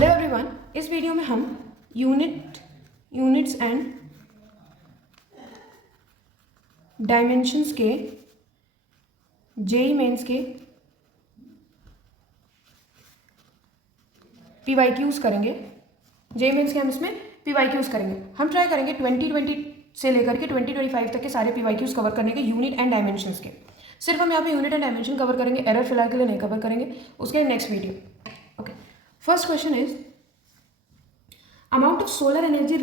Hello everyone, इस video में हम यूनिट्स एंड डायमेंशंस के जेईई मेंस के पीवाईक्यूज करेंगे। जेईई मेंस के हम इसमें पीवाईक्यूज करेंगे। हम ट्राई करेंगे 2020 से लेकर के 2025 तक के सारे पीवाईक्यूज कवर करने के, यूनिट एंड डायमेंशंस के। सिर्फ हम यहाँ पे यूनिट एंड डायमेंशन कवर करेंगे, एरर फिलहाल के लिए नहीं कवर करेंगे, उसके next video. Okay, first question is amount of solar energy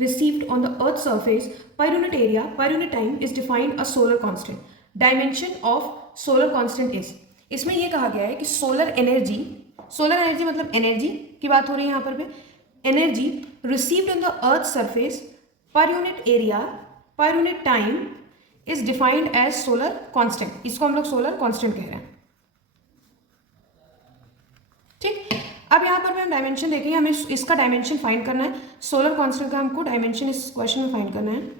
received on the earth's surface per unit area per unit time is defined as solar constant. Dimension of solar constant is, इसमें ये कहा गया है कि solar energy मतलब energy की बात हो रही है यहाँ पर पे। Energy received on the earth surface per unit area per unit time is defined as solar constant. इसको हम लोग सोलर कांस्टेंट कह रहे हैं। ठीक, अब यहाँ पर भी हम डायमेंशन देखेंगे। हमें इसका डायमेंशन फाइंड करना है, सोलर कांस्टेंट का हमको डायमेंशन इस क्वेश्चन में फाइंड करना है।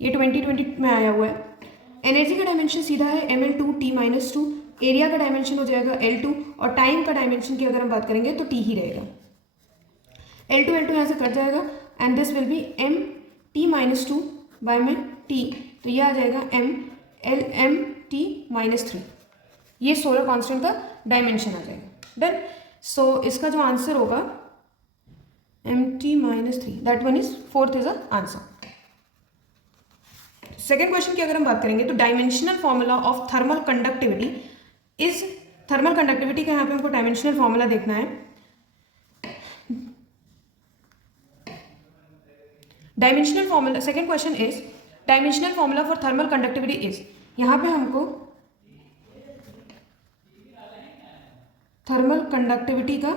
ये 2020 में आया हुआ है। एनर्जी का डायमेंशन सीधा है ml2t-2, एरिया का डायमेंशन हो जाएगा L2 और टाइम का डायमेंशन की अगर हम बात करेंगे तो t ही रहेगा। L2 यहाँ से कट जाएगा and this will be mt-2 by में t, तो ये आ जाएगा mLmt-3। ये सोलर कांस्टेंट का डायमेंशन आ जाएगा। देन सो इसका जो आंसर होगा mt-3, that one is fourth is a answer. Second question की अगर हम बात करेंगे तो dimensional formula of thermal conductivity is, thermal conductivity का यहाँ पे हमको डायमेंशनल फॉर्मूला देखना है। Dimensional formula, second question is dimensional formula for thermal conductivity is, यहाँ पे हमको थर्मल कंडक्टिविटी का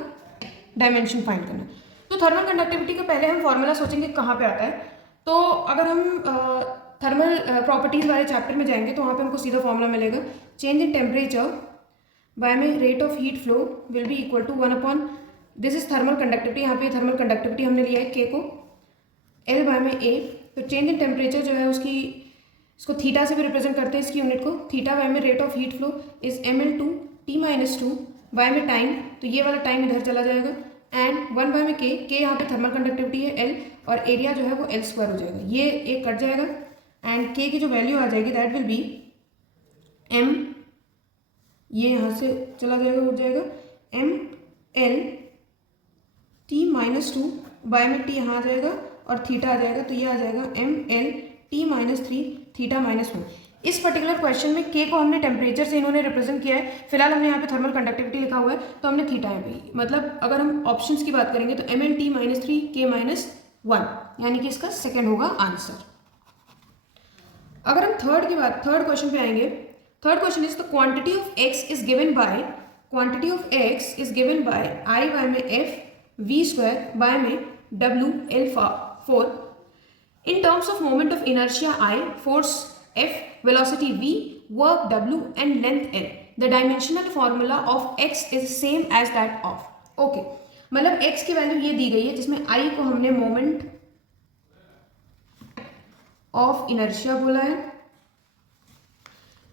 डायमेंशन फाइंड करना है। तो थर्मल कंडक्टिविटी का पहले हम फॉर्मूला सोचेंगे कहाँ पे आता है। तो अगर हम थर्मल प्रॉपर्टीज वाले चैप्टर में जाएंगे तो वहाँ पे हमको सीधा फॉर्मूला मिलेगा, चेंज इन टेम्परेचर बाय में rate of heat flow will be equal to 1/, this is thermal conductivity. यहाँ पे थर्मल कंडक्टिविटी हमने लिया है के को L बाय में A। तो चेंज इन टेम्परेचर जो है उसकी, इसको थीटा से भी रिप्रेजेंट करते हैं इसकी यूनिट को। थीटा बाय में rate of heat flow is mL2t-2 by में टाइम, तो ये वाला टाइम इधर चला जाएगा एंड 1 बाय में के यहाँ पे थर्मल कंडक्टिविटी है L और एरिया जो है वो L² हो जाएगा। ये एक कट जाएगा एंड के की जो वैल्यू आ जाएगी दैट विल बी m, ये यहाँ से चला जाएगा, हो जाएगा mLt-2 बाय में t यहाँ आ जाएगा और थीटा आ जाएगा, तो ये आ जाएगा mLt-3 थीटा-1। इस पर्टिकुलर क्वेश्चन में के को हमने टेम्परेचर से इन्होंने रिप्रेजेंट किया है। फिलहाल हमने यहाँ पे थर्मल कंडक्टिविटी लिखा हुआ है तो हमने थीटा है भी, मतलब अगर हम ऑप्शंस की बात करेंगे तो mLt-3 k-1, यानी कि इसका सेकेंड होगा आंसर। अगर हम थर्ड क्वेश्चन पे आएंगे, third question is the quantity of x is given by, quantity of x is given by I by में f v² बाय में w L4 in terms of moment of inertia I, force F, velocity v, work w and length L. The dimensional formula of x is same as that of. Okay, मतलब x की value ये दी गई है जिसमें I को हमने moment of inertia बोला है,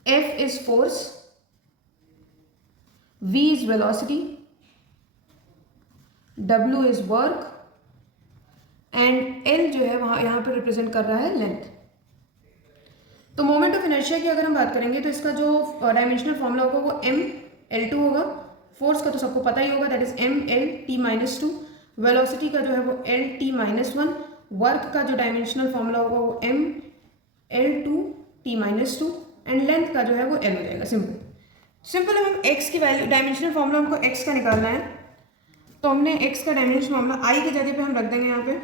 F is force, v is velocity, w is work and L जो है वहां यहाँ पर रिप्रेजेंट कर रहा है लेंथ। तो मोमेंट ऑफ इनर्शिया की अगर हम बात करेंगे तो इसका जो डायमेंशनल फॉर्मूला होगा वो mL2 होगा। फोर्स का तो सबको पता ही होगा, दैट इज mLt-2। वेलोसिटी का जो है वो Lt-1। वर्क का जो डायमेंशनल फॉर्मूला होगा वो mL2t-2 एंड लेंथ का जो है वो L हो जाएगा। सिंपल हम x की वैल्यू, डायमेंशनल फॉर्मूला हमको x का निकालना है तो हमने x का डायमेंशनल फॉर्मूला I की जगह पे हम रख देंगे, यहाँ पे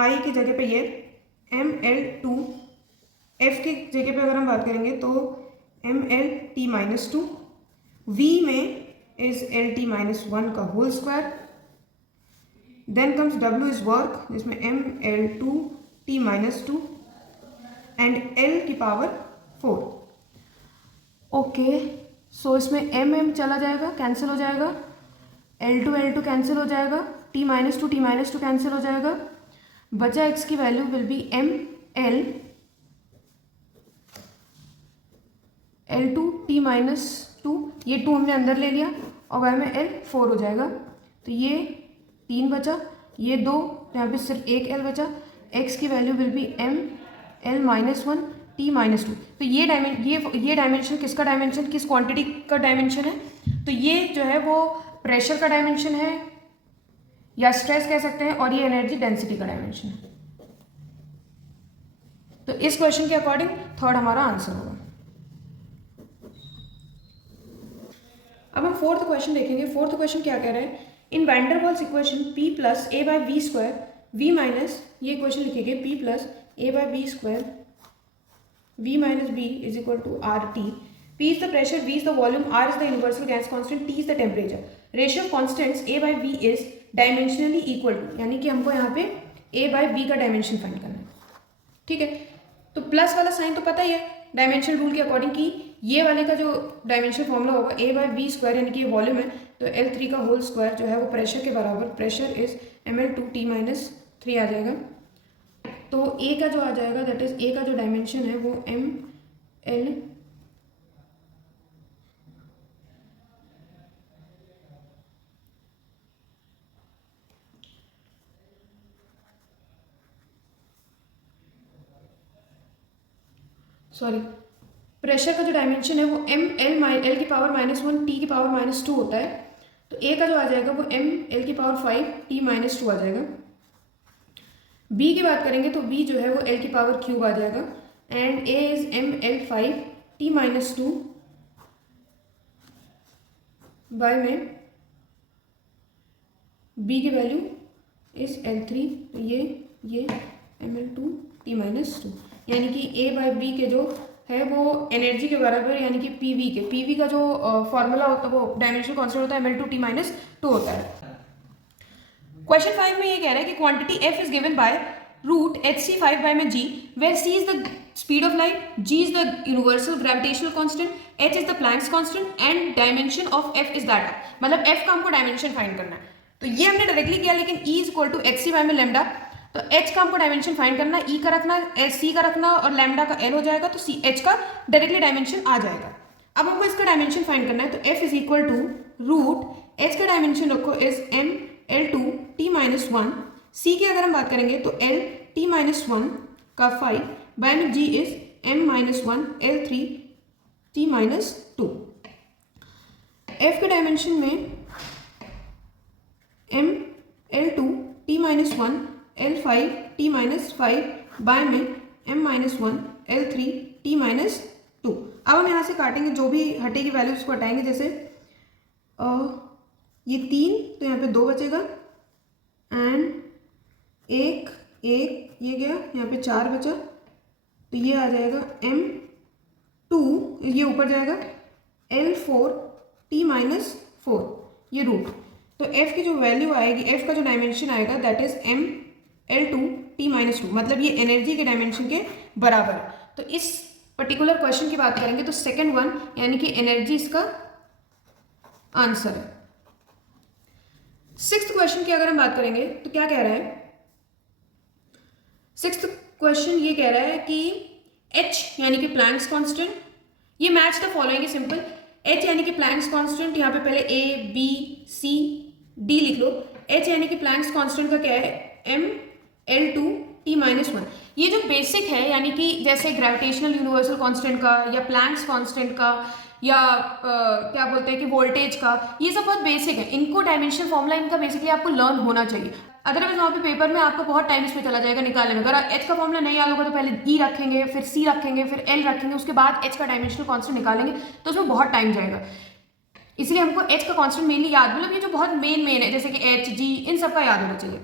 I की जगह पे ये mL2, F की जगह पे अगर हम बात करेंगे तो mLt-2, V में इज Lt-1 का whole square, then comes W is work जिसमें mL2t-2 एंड L की पावर 4। ओके, सो इसमें m चला जाएगा, कैंसिल हो जाएगा, L2 कैंसिल हो जाएगा, t-2 कैंसिल हो जाएगा, बचा x की वैल्यू विल बी mL2t-2, ये 2 हमने अंदर ले लिया और y में l 4 हो जाएगा। तो ये 3 बचा, ये 2, तो यहाँ पे सिर्फ एक l बचा। x की value will be m l -1 t -2। तो ये डायमेंशन किसका डायमेंशन, किस क्वांटिटी का डायमेंशन है? तो ये जो है वो प्रेशर का डायमेंशन है या स्ट्रेस कह सकते हैं, और ये एनर्जी डेंसिटी का डायमेंशन है। तो इस क्वेश्चन के अकॉर्डिंग थर्ड हमारा आंसर होगा। अब हम फोर्थ क्वेश्चन देखेंगे। फोर्थ क्वेश्चन क्या कह रहा है, in van der Waals equation P + a/v² v minus, ये क्वेश्चन लिखेंगे P + a/v² v minus b is equal to RT. P is the pressure, V is the volume, R is the universal gas constant, T is the temperature. Ratio of constants A/V is dimensionally equal to, यानी कि हमको यहाँ पे A/V का dimension find करना है। ठीक है, तो प्लस वाला साइन तो पता ही है डायमेंशन रूल के अकॉर्डिंग कि ये वाले का जो डायमेंशन फॉर्मूला होगा A/V² यानी कि ये वॉल्यूम है, तो L3 का होल स्क्वायर जो है वो प्रेशर के बराबर, प्रेशर इज ml2T - 3 आ जाएगा। तो ए का जो आ जाएगा दैट इज ए का जो डायमेंशन है वो ml प्रेशर का जो डायमेंशन है वो l की पावर -1 t की पावर -2 होता है। तो ए का जो आ जाएगा वो l की पावर 5 t -2 आ जाएगा। बी की बात करेंगे तो बी जो है वो l की पावर क्यूब आ जाएगा, and A is ml5 t -2 by में बी की वैल्यू इज L3, तो ये ml2 t -2, यानी कि A/B के जो है वो एनर्जी के बराबर, यानी कि PV का जो फॉर्मूला होता है वो डायमेंशनल कांस्टेंट होता है ml2 t -2 होता है। क्वेश्चन 5 में ये कह रहा है कि quantity f is given by √hc5/g where c is the speed of light, g is the universal gravitational constant, h is the Planck's constant and dimension of f is that. मतलब f का हमको dimension find करना है। तो ये हमने directly किया, लेकिन E = hc/में लैम्डा, तो h का हमको डायमेंशन फाइंड करना, E का रखना, c का रखना और लैम्डा का l हो जाएगा, तो h का डायरेक्टली डायमेंशन आ जाएगा। अब हमको इसका डायमेंशन फाइंड करना है, तो f is equal to √h का डायमेंशन रखो इज ml2t -1, c की अगर हम बात करेंगे तो lt -1 का 5 बाय में g is m -1 l3t -2। f के डायमेंशन में ml2t -1 l5t -5 बाय में m -1 l3t -2। अब हम यहाँ से काटेंगे, जो भी हटेगी वैल्यू उसको हटाएंगे। जैसे ये 3, तो यहाँ पे 2 बचेगा, एंड एक ये गया, यहाँ पे 4 बचा, तो ये आ जाएगा m2, ये ऊपर जाएगा l4t -4, ये रूट। तो f की जो वैल्यू आएगी, f का जो डायमेंशन आएगा दैट इज ml2t -2, मतलब ये एनर्जी के डायमेंशन के बराबर है। तो इस पर्टिकुलर क्वेश्चन की बात करेंगे तो सेकंड वन यानी कि एनर्जी इसका आंसर है। सिक्स्थ क्वेश्चन की अगर हम बात करेंगे तो क्या कह रहा है, सिक्स्थ क्वेश्चन ये कह रहा है कि h यानी कि प्लैंक्स कांस्टेंट, ये match the following, simple. h यानी कि प्लैंक्स कांस्टेंट, यहाँ पे पहले a b c d लिख लो। h यानी कि प्लैंक्स कांस्टेंट का क्या है ml2t -1। ये जो बेसिक है, यानी कि जैसे ग्रेविटेशनल यूनिवर्सल कांस्टेंट का या प्लैंक्स कांस्टेंट का या क्या बोलते हैं कि वोल्टेज का, ये सब बहुत बेसिक है। इनको डायमेंशनल फॉर्मूला इनका बेसिकली आपको लर्न होना चाहिए, अदरवाइज वहाँ पे पेपर में आपको बहुत टाइम इसमें चला जाएगा निकालने में। अगर h का फॉर्मूला नहीं याद होगा तो पहले E रखेंगे, फिर C रखेंगे, फिर L रखेंगे, उसके बाद h का डायमेंशनल कांस्टेंट निकालेंगे, तो उसमें बहुत टाइम जाएगा। इसलिए हमको h का कांस्टेंट मेनली याद, मतलब ये जो बहुत मेन है जैसे कि h g इन सब का याद होना चाहिए।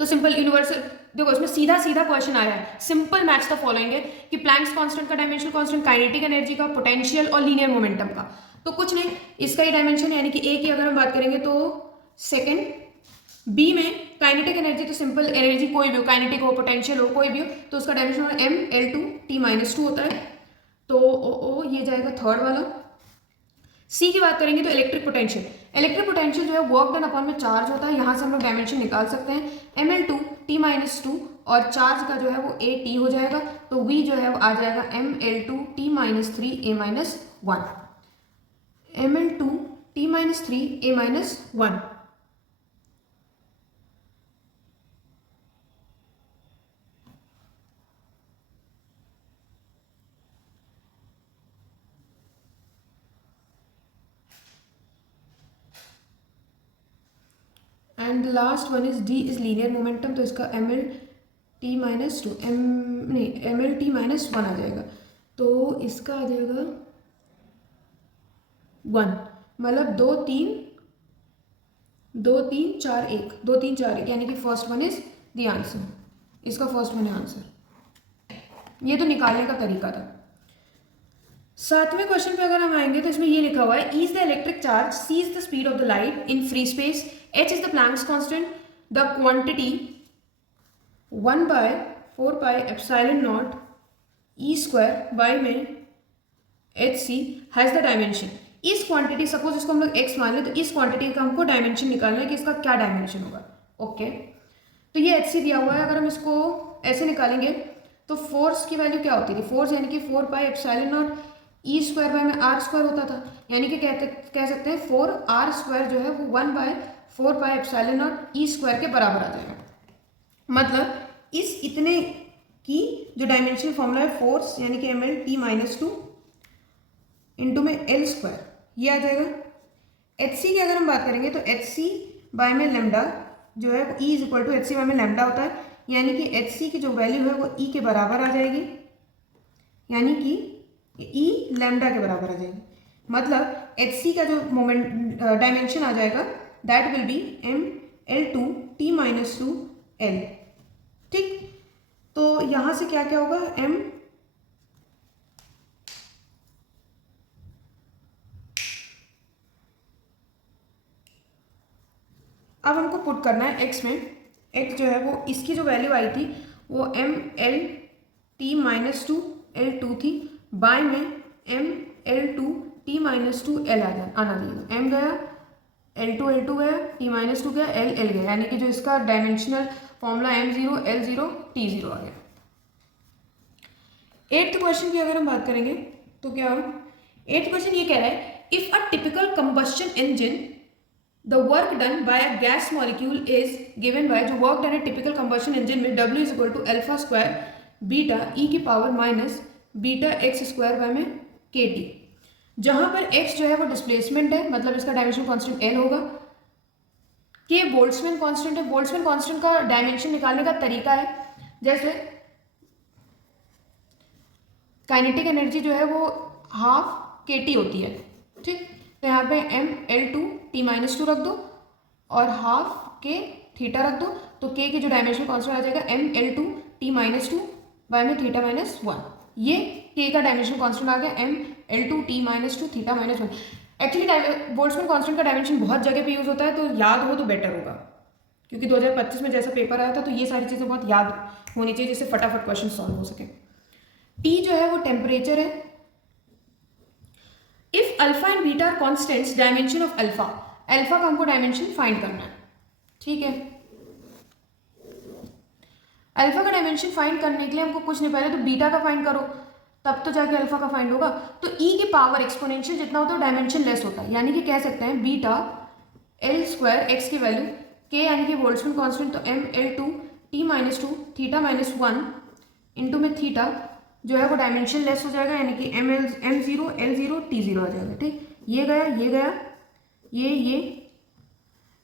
तो सिंपल यूनिवर्सल, देखो इसमें सीधा क्वेश्चन आया है, सिंपल मैच द फॉलोइंग है कि प्लैंक्स कांस्टेंट का डायमेंशनल कांस्टेंट, काइनेटिक एनर्जी का, पोटेंशियल और लीनियर मोमेंटम का। तो कुछ नहीं, इसका ही डायमेंशन यानी कि ए की अगर हम बात करेंगे तो सेकंड, बी में काइनेटिक एनर्जी, तो सिंपल एनर्जी कोई भी हो, काइनेटिक हो, पोटेंशियल हो, कोई भी हो, तो उसका डायमेंशन ml2t -2 होता है, तो ये जाएगा थर्ड वाला। सी की बात करेंगे तो इलेक्ट्रिक पोटेंशियल जो है वर्क डन अपॉन में चार्ज होता है, यहाँ से हम लोग डायमेंशन निकाल सकते हैं ml2t -2 और चार्ज का जो है वो at हो जाएगा, तो v जो है वो आ जाएगा ml2t -3 a -1। ml2 t-3 a-1। And last one is d is linear momentum, तो इसका ml-t-2 ml-t-1 आ जाएगा। तो इसका आ जाएगा 1, मतलब 2 3 4 1, 2 3 4 1, यानी कि first one is the answer. इसका फर्स्ट वन है आंसर। ये तो निकालने का तरीका था। 7वें क्वेश्चन पे अगर हम आएंगे तो इसमें ये लिखा हुआ है, is the electric charge c is the speed of the light in free space, h is the Planck's constant, the quantity 1/4πε0 e square by में h c has the dimension. इस क्वांटिटी, सपोज इसको हम लोग x मान लें, तो इस quantity का हमको डायमेंशन निकालना है कि इसका क्या डायमेंशन होगा। ओके, तो ये एच सी दिया हुआ है। अगर हम इसको ऐसे निकालेंगे तो फोर्स की वैल्यू क्या होती थी, फोर्स यानी कि 4πε0 ई स्क्वायर बाय में आर स्क्वायर होता था, यानी कि कह सकते हैं 4r² जो है वो 1/4πε0 ई स्क्वायर के बराबर आ जाएगा। मतलब इस इतने की जो डायमेंशनल फॉर्मूला है फोर्स यानी कि ml-t-2 इंटू में एल स्क्वायर, ये आ जाएगा। एच सी की अगर हम बात करेंगे तो एच सी बाय में लेमडा जो है E is equal to H C by में लेमडा होता है, यानी कि एच सी की जो वैल्यू है वो E के बराबर आ जाएगी, यानी कि E लेमडा के बराबर आ जाएगी। मतलब एच सी का जो मोमेंट डायमेंशन आ जाएगा that will be ml-t-2 L। ठीक, तो यहाँ से क्या क्या होगा, अब हमको पुट करना है x में। x जो है वो इसकी जो वैल्यू आई थी वो ml-t-2 L2 थी, बाय में ml-2 L आना चाहिए। m गया, L2 गया, t-2 गया, L गया, यानी कि जो इसका dimensional formula m0 L0 t0 आ गया। 8th क्वेश्चन की अगर हम बात करेंगे तो क्या हो, 8th क्वेश्चन ये कह रहा है, if a typical combustion engine the work done by a gas molecule is given by, जो वर्क डन है टिपिकल कंबस्शन इंजन में W is equal to alpha square beta e की power minus beta x square by में k T, जहां पर x जो है वो डिस्प्लेसमेंट है, मतलब इसका डायमेंशन कांस्टेंट L होगा, के बोल्ट्जमैन कांस्टेंट है। बोल्ट्जमैन कांस्टेंट का डायमेंशन निकालने का तरीका है, जैसे काइनेटिक एनर्जी जो है वो हाफ के टी होती है। ठीक, तो यहाँ पे ml-t-2 रख दो और हाफ के थीटा रख दो, तो के की जो डायमेंशन कांस्टेंट आ जाएगा ml-2 बाय में थीटा माइनस 1। ये के का डायमेंशन कांस्टेंट आ गया ml-2 theta minus 1। Actually Boltzmann constant का डायमेंशन बहुत जगह पे यूज होता है, तो याद हो तो बेटर होगा, क्योंकि 2025 में जैसा पेपर आया था तो ये सारी चीज़ें बहुत याद होनी चाहिए जिससे फटाफट क्वेश्चन सॉल्व हो सके। टी जो है वो टेम्परेचर है। If alpha and beta are constants, dimension of alpha, alpha का हमको डायमेंशन फाइंड करना है। ठीक है, अल्फा का डायमेंशन फाइंड करने के लिए हमको कुछ नहीं, पहले तो बीटा का फाइंड करो तब तो जाके अल्फा का फाइंड होगा। तो ई की पावर एक्सपोनेंशियल जितना होता है डायमेंशन लेस होता है, यानी कि कह सकते हैं बीटा एल स्क्वायर एक्स की वैल्यू के यानी कि बोल्ट्जमैन कांस्टेंट, तो ml-2 थीटा माइनस 1 इंटू में थीटा जो है वो डायमेंशन लेस हो जाएगा, यानी कि m0 L0 t0 आ जाएगा। ठीक, ये गया, ये गया, ये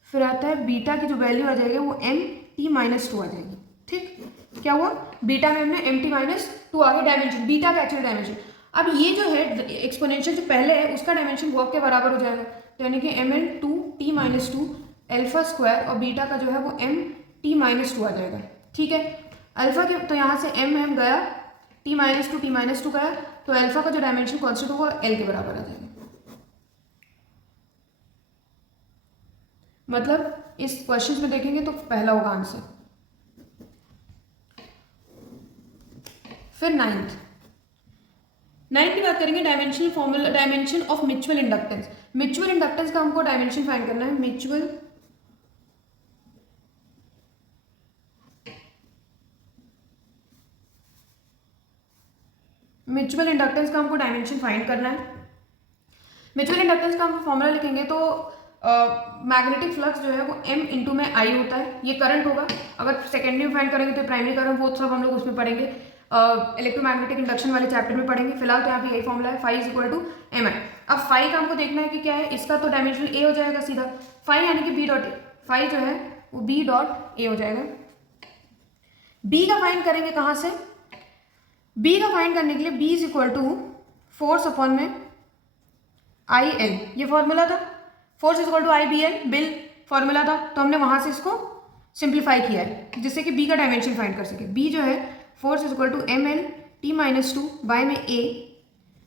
फिर आता है बीटा की जो वैल्यू आ जाएगी वो mt-2 आ जाएगी। ठीक, क्या हुआ, बीटा में हमने mt-2 आ गया डायमेंशन, बीटा का एक्चुअल डायमेंशन। अब ये जो है एक्सपोनेंशियल जो पहले है उसका डायमेंशन वर्क के बराबर हो जाएगा, तो यानी कि ml-2 अल्फा स्क्वायर और बीटा का जो है वो mt-2 आ जाएगा। ठीक है, अल्फा के तो यहाँ से m गया, t-2 गया, तो अल्फा का जो डायमेंशन कांस्टेंट होगा L के बराबर आ जाएगा। मतलब इस क्वेश्चन में देखेंगे तो पहला होगा आंसर। फिर नाइन्थ की बात करेंगे, dimensional formula, dimension of mutual inductance. Mutual inductance का हमको डायमेंशन फाइंड करना है। म्यूचुअल इंडक्टेंस का हमको डायमेंशन फाइंड करना है। म्यूचुअल इंडक्टेंस का हम फॉर्मूला लिखेंगे तो मैग्नेटिक फ्लक्स जो है वो m इंटू में आई होता है, ये करंट होगा। अगर सेकेंडरी में फाइंड करेंगे तो प्राइमरी करंट, वो सब हम लोग उसमें पढ़ेंगे, इलेक्ट्रोमैग्नेटिक इंडक्शन वाले चैप्टर में पढ़ेंगे। फिलहाल तो यहाँ पे यही फॉर्मूला है, phi is equal to M I. अब फाई का हमको देखना है कि क्या है, इसका तो डायमेंशन ए हो जाएगा सीधा, फाई यानी कि बी डॉट ए, फाई जो है वो बी डॉट ए हो जाएगा। बी का फाइंड करेंगे कहाँ से, बी का फाइंड करने के लिए B is equal to force upon में आई एल, ये फॉर्मूला था। Force is equal to I B L, बिल फॉर्मूला था, तो हमने वहां से इसको सिंप्लीफाई किया है जिससे कि बी का डायमेंशन फाइंड कर सके। बी जो है force is equal to M L T minus two by में ए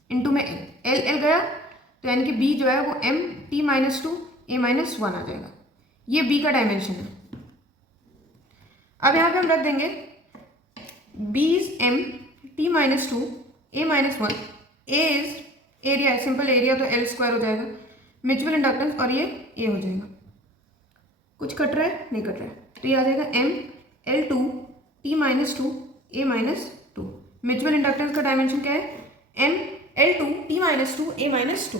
इंटू में एल, एल एल गया तो यानी कि बी जो है वो M T minus two A minus one आ जाएगा। ये बी का डायमेंशन है। अब यहाँ पे हम रख देंगे B is M T minus two A minus one, A is area है, सिंपल एरिया तो एल स्क्वायर हो जाएगा, म्यूचुअल इंडक्टेंस और ये ए हो जाएगा। कुछ कट रहा है, नहीं कट रहा है, तो ये आ जाएगा M L two T minus two A minus two. Mutual inductance का डायमेंशन क्या है, M L two T minus two A minus two.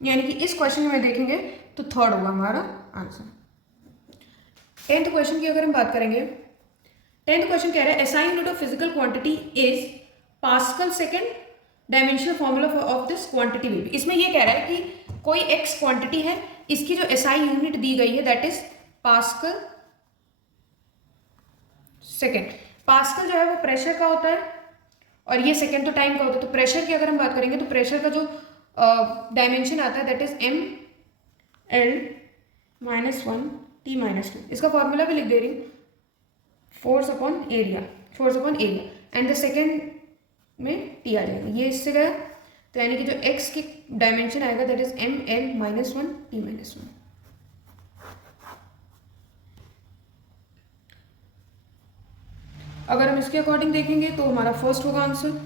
यानी कि इस क्वेश्चन में देखेंगे तो थर्ड होगा हमारा आंसर। 10th क्वेश्चन की अगर हम बात करेंगे, 10th क्वेश्चन कह रहा है SI unit of physical quantity is pascal second, dimensional formula of this quantity will be. इसमें ये कह रहा है कि कोई एक्स क्वांटिटी है, इसकी जो एसआई यूनिट दी गई है that is pascal second. Pascal जो है वो प्रेशर का होता है और ये सेकेंड तो टाइम का होता है। तो प्रेशर की अगर हम बात करेंगे तो प्रेशर का जो डायमेंशन आता है that is M L minus one T minus two. इसका फॉर्मूला भी लिख दे रही हूँ, force upon area, force upon area and the second में टी आ जाएगा, ये इससे गया तो यानी कि जो एक्स की डायमेंशन आएगा that is M L minus one T minus one. अगर हम इसके अकॉर्डिंग देखेंगे तो हमारा फर्स्ट होगा आंसर।